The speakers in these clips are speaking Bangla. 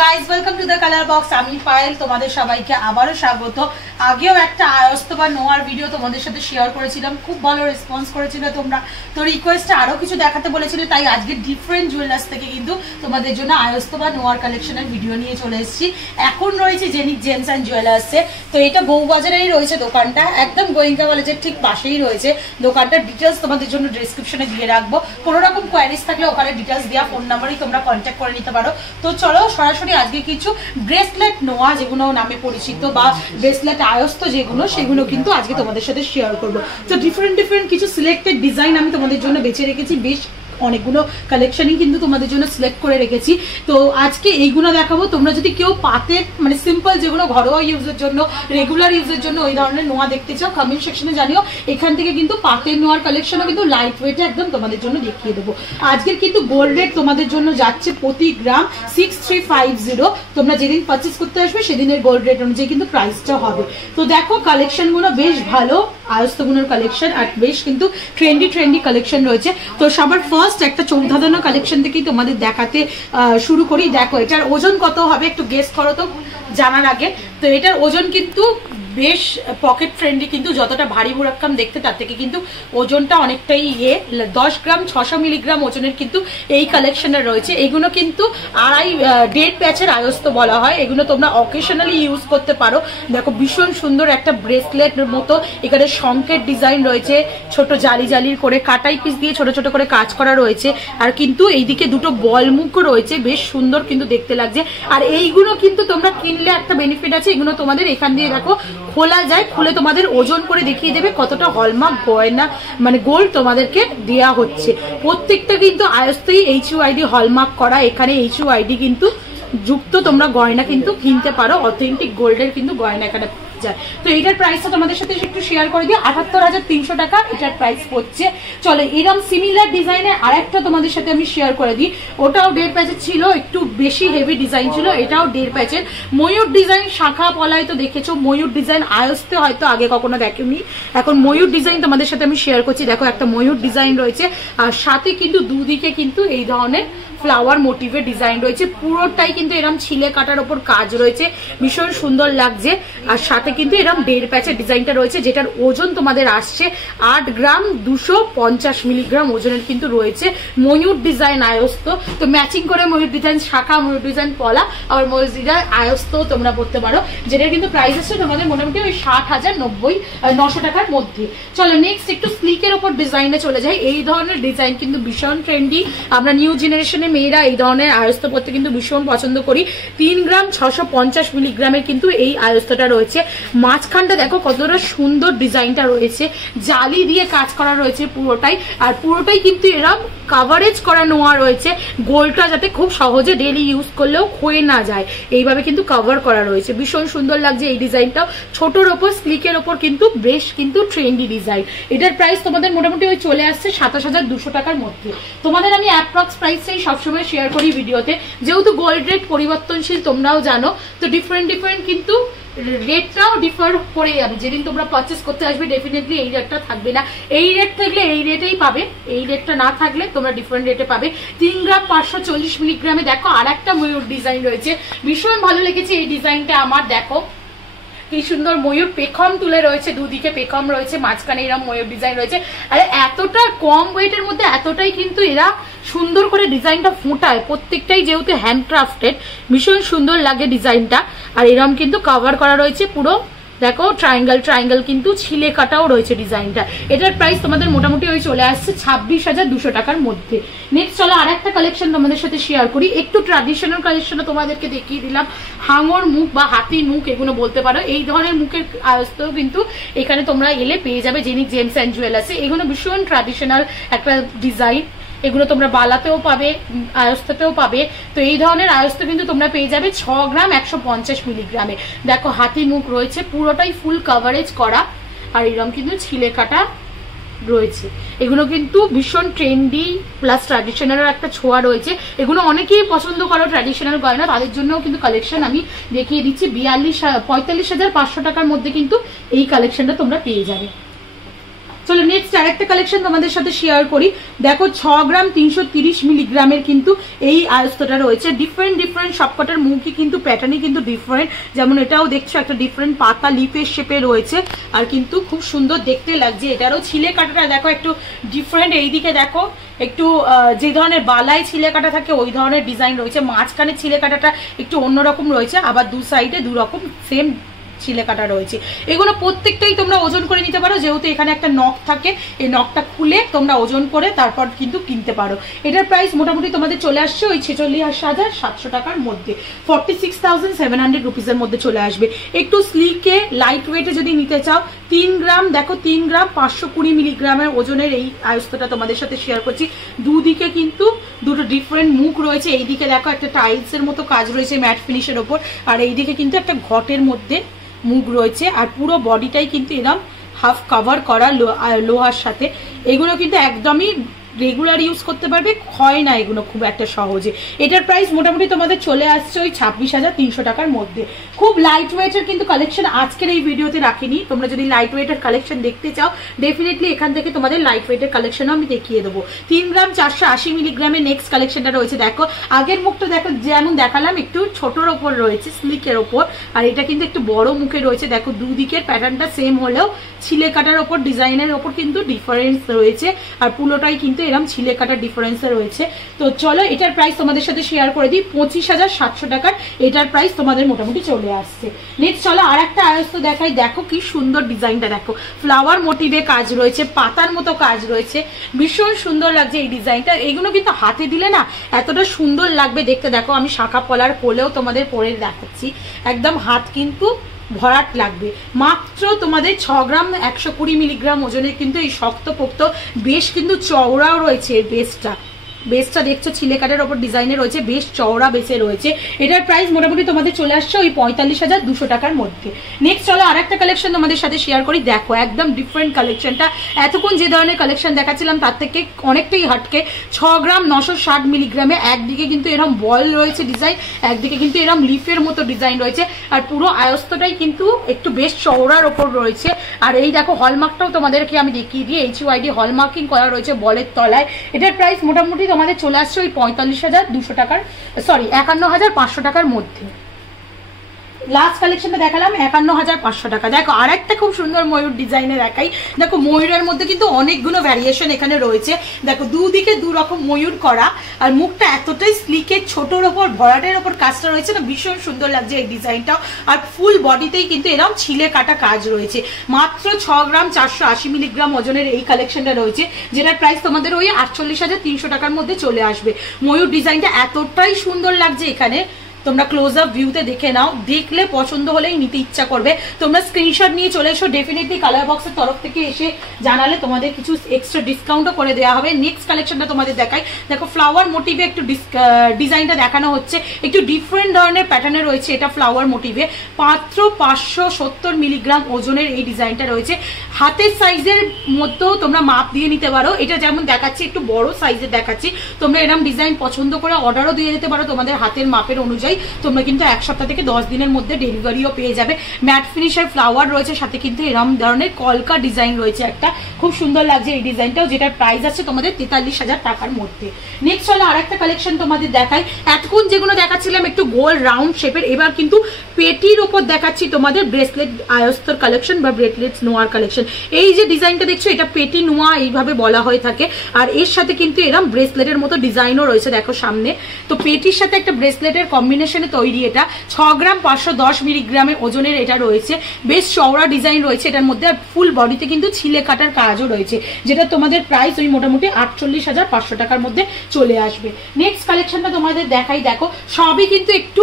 Guys welcome to the colour box. আমি পায়েল, তোমাদের সবাইকে আবারও স্বাগত। আগেও একটা আয়স্ত বা নোয়ার ভিডিও তোমাদের সাথে শেয়ার করেছিলাম, খুব ভালো রেসপন্স করেছিল তোমরা। তো রিকোয়েস্টে আরও কিছু দেখাতে বলেছিলে, তাই আজকে ডিফারেন্ট জুয়েলার্স থেকে কিন্তু তোমাদের জন্য আয়স্ত বা নোয়ার কালেকশনের ভিডিও নিয়ে চলে এসেছি। এখন রয়েছে জেনিক জেমস অ্যান্ড জুয়েলার্সে। তো এটা বউবাজারেই রয়েছে দোকানটা, একদম গোয়েঙ্কা কলেজের ঠিক পাশেই রয়েছে দোকানটার। ডিটেলস তোমাদের জন্য ডিসক্রিপশনে দিয়ে রাখবো। কোনো রকম কোয়ারিজ থাকলে ওখানে ডিটেলস দেওয়া ফোন নাম্বারেই তোমরা কন্ট্যাক্ট করে নিতে পারো। তো চলো সরাসরি আজকে কিছু ব্রেসলেট নোয়া যেগুলো নামে পরিচিত বা ব্রেসলেট আয়স্ত যেগুলো, সেগুলো কিন্তু আজকে তোমাদের সাথে শেয়ার করবো। তো ডিফারেন্ট কিছু সিলেক্টেড ডিজাইন আমি তোমাদের জন্য বেছে রেখেছি, বেশ অনেকগুলো কালেকশনই কিন্তু তোমাদের জন্য সিলেক্ট করে রেখেছি। তো আজকে এইগুলো দেখাবো। তোমরা যদি কেউ পাতের মানে সিম্পল যেগুলো ঘরোয়া ইউজের জন্য, রেগুলার ইউজের জন্য ওই ধরনের নোয়া দেখতে চাও, কমেন্ট সেকশনে জানিও। এখান থেকে কিন্তু পাতের নোয়ার কালেকশনও কিন্তু লাইট ওয়েটে একদম তোমাদের জন্য দেখিয়ে দেবো। আজকের কিন্তু গোল্ড রেট তোমাদের জন্য যাচ্ছে প্রতি গ্রাম 6350। তোমরা যেদিন পারচেস করতে আসবে সেদিনের গোল্ড রেট অনুযায়ী কিন্তু প্রাইসটা হবে। তো দেখো কালেকশনগুলো বেশ ভালো, আয়স্তগুলোর কালেকশন আর বেশ কিন্তু ট্রেন্ডি কালেকশন রয়েছে। তো সবার ফার্স্ট একটা চৌধাদানো কালেকশন থেকেই তোমাদের দেখাতে শুরু করি। দেখো এটার ওজন কত হবে একটু গেস করো তো জানার আগে। তো এটার ওজন কিন্তু বেশ পকেট ফ্রেন্ডলি, কিন্তু যতটা ভারী ভুরাক্কাম দেখতে তার থেকে কিন্তু ওজনটা অনেকটাই 10 গ্রাম 600 মিলিগ্রাম ওজনের কিন্তু এই কালেকশনে রয়েছে। এগুলো কিন্তু দেড় প্যাচের আয়স্ত বলা হয়। এগুলো তোমরা অকেশনালি ইউজ করতে পারো। দেখো ভীষণ সুন্দর একটা ব্রেসলেট মতো এখানে শঙ্কের ডিজাইন রয়েছে, ছোট জালির করে কাটাই পিস দিয়ে ছোট ছোট করে কাজ করা রয়েছে। আর কিন্তু এইদিকে দুটো বল মুখও রয়েছে, বেশ সুন্দর কিন্তু দেখতে লাগছে। আর এইগুলো কিন্তু তোমরা কিনলে একটা বেনিফিট আছে, এগুলো তোমাদের এখান দিয়ে দেখো খোলা যায়, খুলে তোমাদের ওজন করে দেখিয়ে দেবে কতটা হলমার্ক গয়না মানে গোল্ড তোমাদেরকে দেওয়া হচ্ছে। প্রত্যেকটা কিন্তু আয়স্তই HUID হলমার্ক করা, এখানে HUID কিন্তু যুক্ত তোমরা গয়না কিন্তু কিনতে পারো। অথেন্টিক গোল্ডের কিন্তু গয়না এখানে যায়। তো এটার প্রাইসটা তোমাদের সাথে একটু শেয়ার করে দিই, 78,300 টাকা এটার প্রাইস পড়ছে। চলো এরকম সিমিলার ডিজাইনের আরেকটা তোমাদের সাথে আমি শেয়ার করে দিই। ওটাও দেড় প্যাচের ছিল, একটু বেশি হেভি ডিজাইন ছিল। এটাও দেড় প্যাচের ময়ূর ডিজাইন, শাখা পলায় তো দেখেছো। ময়ূর ডিজাইন আয়স্তে হয়তো আগে কখনো দেখেনি, এখন ময়ূর ডিজাইন তোমাদের সাথে আমি শেয়ার করছি। দেখো একটা ময়ূর ডিজাইন রয়েছে, আর সাথে কিন্তু দুদিকে কিন্তু এই ধরনের ফ্লাওয়ার মোটিভের ডিজাইন রয়েছে। পুরোটাই কিন্তু এরকম ছিলে কাটার ওপর কাজ রয়েছে, ভীষণ সুন্দর লাগছে। আর সাথে কিন্তু এরকম দেড় প্যাচের ডিজাইনটা রয়েছে, যেটার ওজন তোমাদের আসছে 8 গ্রাম 250 মিলিগ্রাম ওজনের কিন্তু রয়েছে। ময়ূর ডিজাইন আয়স্ত, তো ম্যাচিং করে ময়ূর ডিজাইন শাখা, ময়ূর ডিজাইন পলা, আর ময়ূর ডিজাইন আয়স্ত তোমরা পড়তে পারো, যেটার কিন্তু প্রাইস আছে তোমাদের মোটামুটি ওই 60,900 টাকার মধ্যে। চলো নেক্সট একটু স্লিকের ওপর ডিজাইনে চলে যাই। এই ধরনের ডিজাইন কিন্তু ভীষণ ট্রেন্ডি, আমরা নিউ জেনারেশনের মেয়েরা এই ধরনের আয়স্ত পড়তে কিন্তু ভীষণ পছন্দ করি। 3 গ্রাম 650 মিলিগ্রামের কিন্তু এই আয়স্তটা রয়েছে। মাঝখানটা দেখো কতটা সুন্দর ডিজাইনটা রয়েছে, জালি দিয়ে কাজ করা রয়েছে পুরোটাই। আর পুরোটাই কিন্তু এরকম কাভারেজ করা নোয়া রয়েছে, গোল্ডটা যাতে খুব সহজে ডেলি ইউজ করলেও ক্ষয়ে না যায় এইভাবে কিন্তু কভার করা রয়েছে। ভীষণ সুন্দর লাগছে এই ডিজাইনটাও, ছোটোর ওপর স্লিকের ওপর কিন্তু বেশ কিন্তু ট্রেন্ডি ডিজাইন। এটার প্রাইস তোমাদের মোটামুটি ওই চলে আসছে 27,200 টাকার মধ্যে। তোমাদের আমি অ্যাপ্রক্স প্রাইসটাই সবসময় শেয়ার করি ভিডিওতে, যেহেতু গোল্ড রেট পরিবর্তনশীল তোমরাও জানো। তো ডিফারেন্ট কিন্তু রেটটাও ডিফার করে যাবে। যেদিন তোমরা পারচেস করতে আসবে ডেফিনেটলি এই রেটটা থাকবে না, এই রেট থাকলে এই রেটেই পাবে, এই রেটটা না থাকলে তোমরা ডিফারেন্ট রেটে পাবে। 3 গ্রাম 540 মিলিগ্রামে দেখো আর একটা ময়ূর ডিজাইন রয়েছে, ভীষণ ভালো লেগেছে এই ডিজাইনটা আমার। দেখো কি সুন্দর ময়ূর পেখম তুলে রয়েছে, দুদিকে পেখম রয়েছে, মাঝখানে এরকম ময়ূর ডিজাইন রয়েছে। আর এতটা কম ওয়েটের মধ্যে এতটাই কিন্তু এরা সুন্দর করে ডিজাইনটা ফোটায়, প্রত্যেকটাই যেহেতু হ্যান্ডক্রাফটেড, ভীষণ সুন্দর লাগে ডিজাইনটা। আর এরকম কিন্তু কভার করা রয়েছে পুরো, দেখো ট্রায়াঙ্গেল কিন্তু ছিলে কাটাও রয়েছে ডিজাইনটা। এটার প্রাইস তোমাদের মোটামুটি ওই চলে আসছে 26,200 টাকার মধ্যে। নেক্সট চলো আর একটা কালেকশন তোমাদের সাথে শেয়ার করি। একটু ট্র্যাডিশনাল কালেকশনও তোমাদেরকে দেখিয়ে দিলাম। হাঙর মুখ বা হাতি মুখ এগুলো বলতে পারো, এই ধরনের মুখের আয়স্তও কিন্তু এখানে তোমরা এলে পেয়ে যাবে জেনিক জেমস অ্যান্ড জুয়েলার্সে। এগুলো ভীষণ ট্র্যাডিশনাল একটা ডিজাইন, এগুলো তোমরা বালাতেও পাবে, আয়স্ততেও পাবে। তো এই ধরনের আয়স্ত কিন্তু তোমরা পেয়ে যাবে 6 গ্রাম 150 মিলিগ্রামে। দেখো হাতি মুখ রয়েছে, পুরোটাই ফুল কাভারেজ করা, আর এরকম কিন্তু ছিলে কাটা রয়েছে। এগুলো কিন্তু ভীষণ ট্রেন্ডি প্লাস ট্র্যাডিশনাল একটা ছোঁয়া রয়েছে। এগুলো অনেকেই পছন্দ করো ট্র্যাডিশনাল গয়না, তাদের জন্যও কিন্তু কালেকশন আমি দেখিয়ে দিচ্ছি। 45,500 টাকার মধ্যে কিন্তু এই কালেকশনটা তোমরা পেয়ে যাবে। চলো নেক্সট আরেকটা কালেকশন তোমাদের সাথে শেয়ার করি। দেখো 6 গ্রাম 330 মিলিগ্রামের কিন্তু এই আয়স্তটা রয়েছে। ডিফারেন্ট সবকটার মুখই কিন্তু প্যাটার্নই কিন্তু ডিফারেন্ট। যেমন এটাও দেখছো একটা ডিফারেন্ট পাতা লিফের শেপে রয়েছে, আর কিন্তু খুব সুন্দর দেখতে লাগছে। এটারও ছিলে কাটাটা দেখো একটু ডিফারেন্ট। এইদিকে দেখো একটু যে ধরনের বালাই ছিলে কাটা থাকে ওই ধরনের ডিজাইন রয়েছে। মাঝখানে ছিলে কাটাটা একটু অন্যরকম রয়েছে, আবার দু সাইডে দু রকম সেম ছিলে কাটা রয়েছে। এগুলো প্রত্যেকটাই তোমরা ওজন করে নিতে পারো, যেহেতু এখানে একটা নখ থাকে, এই নখটা খুলে তোমরা ওজন করে তারপর কিন্তু কিনতে পারো। এটার প্রাইস মোটামুটি তোমাদের চলে আসছে ওই 46,700 টাকার মধ্যে, 46,700 রুপিসের মধ্যে চলে আসবে। একটু স্লিকে লাইট ওয়েটে যদি নিতে চাও 3 গ্রাম, দেখো 3 গ্রাম 520 মিলিগ্রামের ওজনের এই আয়স্তটা তোমাদের সাথে শেয়ার করছি। দুদিকে কিন্তু দুটো ডিফারেন্ট মুখ রয়েছে। এইদিকে দেখো একটা টাইলসের মতো কাজ রয়েছে ম্যাট ফিনিশের ওপর, আর এইদিকে কিন্তু একটা ঘটের মধ্যে মুখ রয়েছে, আর পুরো বডিটাই কিন্তু এরকম হাফ কভার করা লোহার সাথে। এগুলো কিন্তু একদমই রেগুলার ইউজ করতে পারবে, হয় না এগুলো খুব একটা সহজে। এটার প্রাইস মোটামুটি তোমাদের চলে আসছে ওই 26,300 টাকার মধ্যে। খুব লাইট ওয়েটের কিন্তু কালেকশন আজকের এই ভিডিওতে রাখিনি। তোমরা যদি লাইট ওয়েটের কালেকশন দেখতে চাও ডেফিনেটলি এখান থেকে তোমাদের লাইট ওয়েটের কালেকশনও আমি দেখিয়ে দেবো। 3 গ্রাম 480 মিলিগ্রামের নেক্সট কালেকশনটা রয়েছে। দেখো আগের মুখটা দেখো যেমন দেখালাম একটু ছোটোর ওপর রয়েছে, স্লিকের ওপর, আর এটা কিন্তু একটু বড় মুখে রয়েছে। দেখো দুদিকের প্যাটার্নটা সেম হলেও ছিলে কাটার ওপর ডিজাইনের ওপর কিন্তু ডিফারেন্স রয়েছে, আর পুরোটাই কিন্তু এরকম ছিলে কাটার ডিফারেন্স রয়েছে। তো চলো এটার প্রাইস তোমাদের সাথে শেয়ার করে দিই, 25,700 টাকার এটার প্রাইস তোমাদের মোটামুটি চলে আসছে। নেক্সট চলো আর একটা আয়স্ত দেখাই। দেখো কি সুন্দর ডিজাইনটা, দেখো ফ্লাওয়ার মোটিভে কাজ রয়েছে, পাতার মতো কাজ রয়েছে, ভীষণ সুন্দর লাগছে এই ডিজাইনটা। এইগুলো কিন্তু হাতে দিলে না এতটা সুন্দর লাগবে দেখতে। দেখো আমি শাখা পলার কোলেও তোমাদের পরে দেখাচ্ছি, একদম হাত কিন্তু ভরাট লাগবে। মাত্র তোমাদের 6 গ্রাম 120 মিলিগ্রাম ওজনের কিন্তু এই শক্তপোক্ত বেশ কিন্তু চওড়াও রয়েছে। বেসটা দেখছো ছিলে কাটার ওপর ডিজাইনে রয়েছে, বেশ চওড়া বেসে রয়েছে। এটার প্রাইস মোটামুটি তোমাদের চলে আসছে ওই 45,200 টাকার মধ্যে। নেক্সট চলো আর একটা কালেকশন তোমাদের সাথে শেয়ার করি। দেখো একদম ডিফারেন্ট কালেকশনটা। এতক্ষণ যে ধরনের কালেকশন দেখাচ্ছিলাম তার থেকে অনেকটাই হাটকে। 6 গ্রাম 960 মিলিগ্রামে একদিকে কিন্তু এরকম বল রয়েছে ডিজাইন, একদিকে কিন্তু এরকম লিফের মতো ডিজাইন রয়েছে, আর পুরো আয়স্তটাই কিন্তু একটু বেশ চওড়ার ওপর রয়েছে। আর এই দেখো হলমার্কটাও তোমাদেরকে আমি দেখিয়ে দিই, HUID হলমার্কিং করা রয়েছে বলের তলায়। এটার প্রাইস মোটামুটি তোমাদের চলে আসছে ওই 45,200 টাকার, সরি 51,500 টাকার মধ্যে। লাস্ট কালেকশনটা দেখালাম 51,500 টাকা। দেখো আর একটা খুব সুন্দর ময়ূর ডিজাইনে দেখাই। দেখো ময়ূরের মধ্যে কিন্তু অনেকগুলো ভ্যারিয়েশন এখানে রয়েছে। দেখো দুদিকে দু রকম ময়ূর করা, আর মুখটা এতটাই স্লিকের, ছোটোর ওপর ভরাটের ওপর কাজটা রয়েছে না, ভীষণ সুন্দর লাগছে এই ডিজাইনটাও। আর ফুল বডিতেই কিন্তু এরকম ছিলে কাটা কাজ রয়েছে। মাত্র 6 গ্রাম 480 মিলিগ্রাম ওজনের এই কালেকশনটা রয়েছে, যেটার প্রাইস তোমাদের ওই 48,300 টাকার মধ্যে চলে আসবে। ময়ূর ডিজাইনটা এতটাই সুন্দর লাগছে এখানে, তোমরা ক্লোজ আপ ভিউতে দেখে নাও, দেখলে পছন্দ হলেই নিতে ইচ্ছা করবে। তোমরা স্ক্রিনশট নিয়ে চলে এসো, ডেফিনেটলি কালার বক্সের তরফ থেকে এসে জানালে তোমাদের কিছু এক্সট্রা ডিসকাউন্টও করে দেওয়া হবে। নেক্সট কালেকশনটা তোমাদের দেখাই। দেখো ফ্লাওয়ার মোটিভে একটু ডিজাইনটা দেখানো হচ্ছে, একটু ডিফারেন্ট ধরনের প্যাটার্নে রয়েছে এটা ফ্লাওয়ার মোটিভে। মাত্র 570 মিলিগ্রাম ওজনের এই ডিজাইনটা রয়েছে। হাতের সাইজের মধ্যেও তোমরা মাপ দিয়ে নিতে পারো। এটা যেমন দেখাচ্ছি একটু বড় সাইজের দেখাচ্ছি, তোমরা এরকম ডিজাইন পছন্দ করে অর্ডারও দিয়ে যেতে পারো তোমাদের হাতের মাপের অনুযায়ী। তোমরা কিন্তু 1 সপ্তাহ থেকে 10 দিনের মধ্যে ডেলিভারিও পেয়ে যাবে। ম্যাট ফিনিশার ফ্লাওয়ার রয়েছে, সাথে কিন্তু এরকম ধরনের কলকা ডিজাইন রয়েছে একটা, খুব সুন্দর লাগছে এই ডিজাইনটাও, যেটার প্রাইস আছে তোমাদের 43,000 টাকার মধ্যে। নেক্সট হলো আর একটা কালেকশন তোমাদের দেখাই। এতক্ষণ যেগুলো দেখাচ্ছিলাম একটু গোল রাউন্ড শেপের, এবার কিন্তু পেটির ওপর দেখাচ্ছি তোমাদের ব্রেসলেট আয়স্তর কালেকশন বা ব্রেসলেট নোয়ার কালেকশন। এই যে ডিজাইনটা দেখছো এটা পেটি নোয়া এইভাবে বলা হয়ে থাকে, আর এর সাথে কিন্তু এরকম ব্রেসলেটের মতো ডিজাইনও রয়েছে দেখো সামনে। তো পেটির সাথে একটা ব্রেসলেটের কম্বিনেশনে তৈরি এটা। 6 গ্রাম 510 মিলিগ্রামের ওজনের এটা রয়েছে, বেশ চওড়া ডিজাইন রয়েছে এটার মধ্যে, আর ফুল বডিতে কিন্তু ছিলে কাটার কাজও রয়েছে, যেটা তোমাদের প্রাইস ওই মোটামুটি 48,500 টাকার মধ্যে চলে আসবে। নেক্সট কালেকশনটা তোমাদের দেখাই। দেখো সবই কিন্তু একটু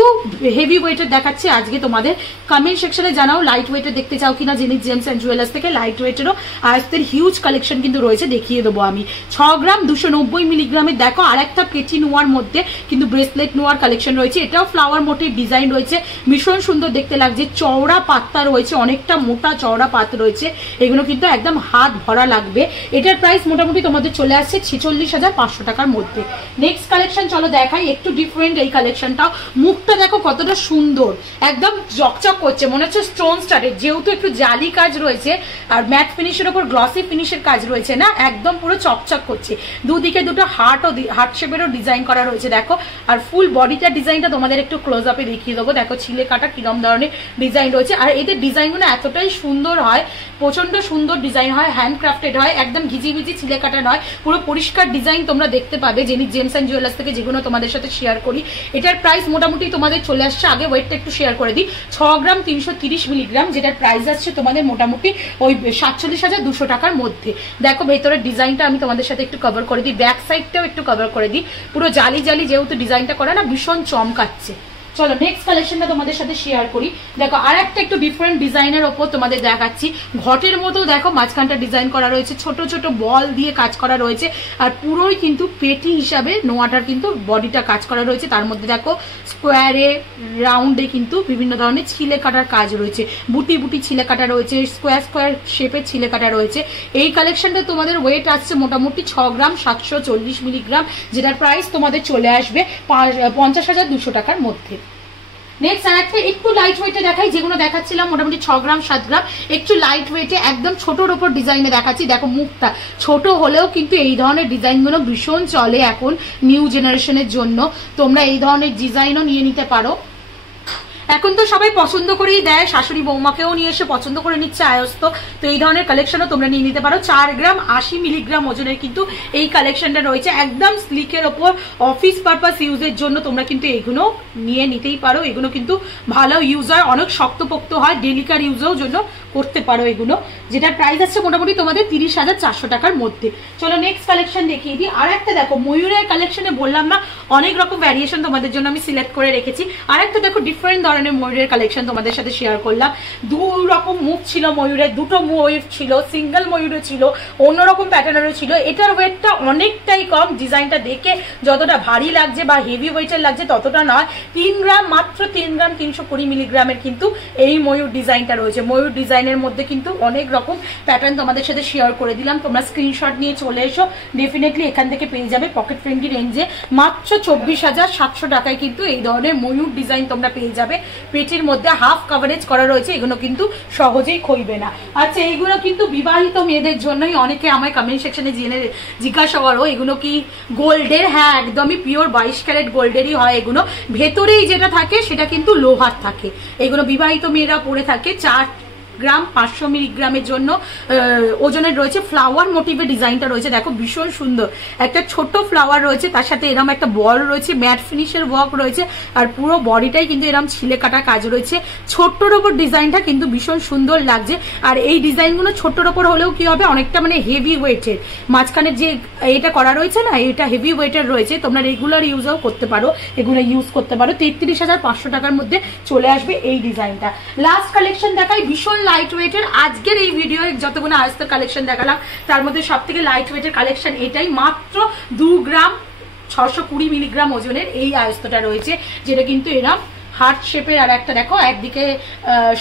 হেভি ওয়েটের দেখাচ্ছে আজকে তোমাদের। কমেন্ট সেকশনে জানাও লাইট ওয়েটের দেখতে চাও কিনা। জেনিথ জেমস এন্ড জুয়েলার্স থেকে লাইট ওয়েটেরও আজকের হিউজ কালেকশন কিন্তু রয়েছে, দেখিয়ে দেবো আমি। 6 গ্রাম 290 মিলিগ্রামের দেখো আর একটা পেটি নোয়ার মধ্যে কিন্তু ব্রেসলেট নোয়ার কালেকশন রয়েছে। এটাও ফ্লাওয়ার মোটিভ ডিজাইন রয়েছে, ভীষণ সুন্দর দেখতে লাগছে। চওড়া পাত্তা রয়েছে, অনেকটা মোটা চওড়া পাত রয়েছে, এগুলো কিন্তু একদম হাত ভরা লাগবে। এটার প্রাইস মোটামুটি তোমাদের চলে আসছে 46,500 টাকার মধ্যে। নেক্সট কালেকশন চলো দেখাই, একটু ডিফারেন্ট এই কালেকশনটাও। মুখটা দেখো কতটা সুন্দর, একদম চকচক করছে, মনে হচ্ছে স্টোন স্টাডেড, যেহেতু একটু জালি কাজ রয়েছে আর ম্যাট ফিনিশের উপর গ্লসি ফিনিশের কাজ রয়েছে না, একদম পুরো চকচক করছে। দুদিকে দুটো হার্ট শেপেরও ডিজাইন করা রয়েছে দেখো। আর ফুল বডিটার ডিজাইনটা তোমাদের একটু ক্লোজ আপে দেখিয়ে দেবো। দেখো ছিলে কাটা কিরম ধরনের ডিজাইন রয়েছে, আর এদের ডিজাইনগুলো এতটাই সুন্দর হয়, প্রচন্ড সুন্দর ডিজাইন হয়, হ্যান্ডক্রাফটেড হয়, একদম ঘিজি ঘিজি ছিলে কাটা নয়, পুরো পরিষ্কার ডিজাইন তোমরা দেখতে পাবে জেনিক জেমস অ্যান্ড জুয়েলার্স থেকে, যেগুলো তোমাদের সাথে শেয়ার করি। এটার প্রাইস মোটামুটি তোমাদের চলে আসছে, আগে ওয়েটটা একটু শেয়ার করে দিই, 6 গ্রাম 330 মিলিগ্রাম, যেটার প্রাইস আসছে তোমাদের মোটামুটি ওই 47,200 টাকার মধ্যে। দেখো ভেতরের ডিজাইনটা আমি তোমাদের সাথে একটু কভার করে দিই, ব্যাক সাইডটাও একটু কভার করে দিই, পুরো জালি জালি যেহেতু ডিজাইনটা করা না, ভীষণ চমকাচ্ছে। চলো নেক্সট কালেকশনটা তোমাদের সাথে শেয়ার করি। দেখো আর একটা একটু ডিফারেন্ট ডিজাইনের ওপর তোমাদের দেখাচ্ছি, ঘটের মতো দেখো মাঝখানটা ডিজাইন করা রয়েছে, ছোট ছোট বল দিয়ে কাজ করা রয়েছে, আর পুরোই কিন্তু পেটি হিসাবে নোয়াটার কিন্তু বডিটা কাজ করা রয়েছে। তার মধ্যে দেখো স্কোয়ারে রাউন্ডে কিন্তু বিভিন্ন ধরনের ছিলে কাটার কাজ রয়েছে, বুটি বুটি ছিলে কাটা রয়েছে, স্কোয়ার স্কোয়ার শেপের ছিলে কাটা রয়েছে। এই কালেকশনটা তোমাদের ওয়েট আসছে মোটামুটি 6 গ্রাম 740 মিলিগ্রাম, যেটার প্রাইস তোমাদের চলে আসবে 50,200 টাকার মধ্যে। নেক্সট আর একটা একটু লাইট ওয়েটে দেখাই, যেগুলো দেখাচ্ছিলাম মোটামুটি 6 গ্রাম 7 গ্রাম, একটু লাইট ওয়েটে একদম ছোটোর ওপর ডিজাইনে দেখাচ্ছি। দেখো মুখটা ছোট হলেও কিন্তু এই ধরনের ডিজাইনগুলো ভীষণ চলে এখন নিউ জেনারেশনের জন্য, তোমরা এই ধরনের ডিজাইনও নিয়ে নিতে পারো। এখন তো সবাই পছন্দ করেই দেয়, শাশুড়ি বৌমাকেও নিয়ে এসে পছন্দ করে নিচ্ছে আয়স্ত, তো এই ধরনের কালেকশনও তোমরা নিয়ে নিতে পারো। 4 গ্রাম 80 মিলিগ্রাম ওজনের কিন্তু এই কালেকশনটা রয়েছে, একদম স্লিকের ওপর অফিস পারপাস ইউজের জন্য তোমরা কিন্তু এগুলো নিয়ে নিতেই পারো। এগুলো কিন্তু ভালো ইউজ হয়, অনেক শক্তপোক্ত হয়, ডেলিকার ইউজেও জন্য করতে পারো এগুলো, যেটার প্রাইস আছে মোটামুটি তোমাদের 30,400 টাকার মধ্যে। চলো নেক্সট কালেকশন দেখিয়ে দিই। আর একটা দেখো ময়ূরের কালেকশনে বললাম না অনেক রকম ভ্যারিয়েশন তোমাদের জন্য আমি সিলেক্ট করে রেখেছি। আর একটা দেখো ডিফারেন্ট ধরনের ময়ূরের কালেকশন তোমাদের সাথে শেয়ার করলাম। 2 রকম মুখ ছিল ময়ূরের, 2টো ময়ূর ছিল, সিঙ্গেল ময়ূরও ছিল, অন্যরকম প্যাটার্নেরও ছিল। এটার ওয়েটটা অনেকটাই কম, ডিজাইনটা দেখে যতটা ভারী লাগছে বা হেভি ওয়েটের লাগছে ততটা নয়। 3 গ্রাম মাত্র 3 গ্রাম 320 মিলিগ্রামের কিন্তু এই ময়ূর ডিজাইনটা রয়েছে। ময়ূর ডিজাইনের মধ্যে কিন্তু অনেক রকম প্যাটার্ন তোমাদের সাথে শেয়ার করে দিলাম, তোমরা স্ক্রিনশট নিয়ে চলে এসো, ডেফিনেটলি এখান থেকে পেয়ে যাবে পকেট ফ্রেন্ডলি রেঞ্জে মাত্র 24,700 টাকায় কিন্তু এই ধরনের ময়ূর ডিজাইন তোমরা পেয়ে যাবে। পেটির মধ্যে হাফ কভারেজ করা রয়েছে, এগুলো কিন্তু সহজেই ক্ষইবে না। আচ্ছা এইগুলো কিন্তু বিবাহিত মেয়েদের জন্যই, অনেকে আমায় কমেন্ট সেকশনে জিজ্ঞাসা করো এগুলো কি গোল্ডের? হ্যাঁ একদমই পিওর 22 ক্যারেট গোল্ডেরই হয় এগুলো, ভেতরেই যেটা থাকে সেটা কিন্তু লোহার থাকে। এগুলো বিবাহিত মেয়েরা পরে থাকে। 4 গ্রাম 500 মিলিগ্রামের জন্য ওজনের রয়েছে। ফ্লাওয়ার মোটিভের ডিজাইনটা রয়েছে, দেখো ভীষণ সুন্দর, একটা ছোট ফ্লাওয়ার রয়েছে, তার সাথে এরকম একটা বল রয়েছে, ম্যাট ফিনিশের ওয়ার্ক রয়েছে, আর পুরো বডিটাই কিন্তু এরকম ছিলে কাটা কাজ রয়েছে। ছোট্টর ওপর ডিজাইনটা কিন্তু ভীষণ সুন্দর লাগছে। আর এই ডিজাইনগুলো ছোট্টর ওপর হলেও কি হবে অনেকটা মানে হেভি ওয়েটের, মাঝখানে যে এটা করা রয়েছে না এটা হেভি ওয়েটের রয়েছে, তোমরা রেগুলার ইউজও করতে পারো, এগুলো ইউজ করতে পারো। 33,500 টাকার মধ্যে চলে আসবে এই ডিজাইনটা। লাস্ট কালেকশন দেখাই, ভীষণ লাইট ওয়েটের। আজকের এই ভিডিও যতগুলো আয়স্তের কালেকশন দেখালাম তার মধ্যে সব থেকে লাইট ওয়েটের কালেকশন এটাই, মাত্র 2 গ্রাম 620 মিলিগ্রাম ওজনের এই আয়স্তটা রয়েছে, যেটা কিন্তু এরকম হার্ট শেপের। আর একটা দেখো একদিকে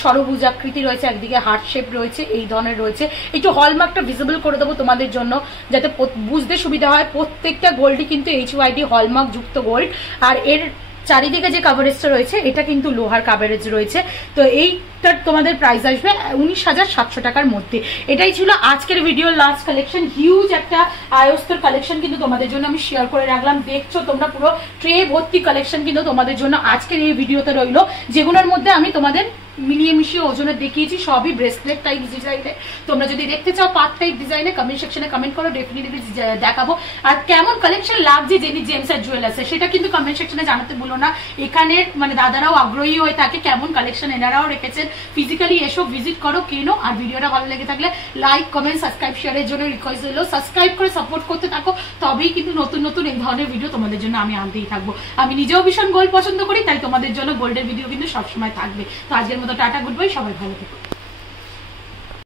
সরবুজ আকৃতি রয়েছে, একদিকে হার্ট শেপ রয়েছে, এই ধরনের রয়েছে। একটু হলমার্কটা ভিজিবল করে দেবো তোমাদের জন্য যাতে বুঝতে সুবিধা হয়। প্রত্যেকটা গোল্ডই কিন্তু HYD হলমার্ক যুক্ত গোল্ড, আর এর চারিদিকে যে কাভারেজটা রয়েছে এটা কিন্তু লোহার কাভারেজ রয়েছে। তো এইটার তোমাদের প্রাইস আসবে 19,700 টাকার মধ্যে। এটাই ছিল আজকের ভিডিওর লাস্ট কালেকশন। হিউজ একটা আয়স্তর কালেকশন কিন্তু তোমাদের জন্য আমি শেয়ার করে রাখলাম। দেখছো তোমরা পুরো ট্রে ভর্তি কালেকশন কিন্তু তোমাদের জন্য আজকের এই ভিডিওতে রইলো, যেগুলোর মধ্যে আমি তোমাদের মিলিয়ে মিশিয়ে ওজনে দেখিয়েছি, সবই ব্রেসলেট টাইপ ডিজাইনে। তোমরা যদি দেখতে চাও পার্ট টাইপ ডিজাইনে কমেন্ট সেকশনে কমেন্ট করো, ডেফিনেটলি দেখাবো। আর কেমন কালেকশন লাগছে জেনি জেমস এন্ড জুয়েলার্সে সেটা কিন্তু কমেন্ট সেকশনে জানাতে ভুলো না। এখানে মানে দাদারাও আগ্রহী হয়ে থাকে কেমন কালেকশন এনারাও রেখেছেন। ফিজিক্যালি এসো, ভিজিট করো, কেনো। আর ভিডিওটা ভালো লেগে থাকলে লাইক কমেন্ট সাবস্ক্রাইব শেয়ারের জন্য রিকোয়েস্ট হলো, সাবস্ক্রাইব করে সাপোর্ট করতে থাকো, তবেই কিন্তু নতুন নতুন এই ধরনের ভিডিও তোমাদের জন্য আমি আনতেই থাকবো। আমি নিজেও ভীষণ গোল্ড পছন্দ করি, তাই তোমাদের জন্য গোল্ডের ভিডিও কিন্তু সবসময় থাকবে। তো আজকের মতো টাটা, গুড বাই, সবাই ভালো থেকো।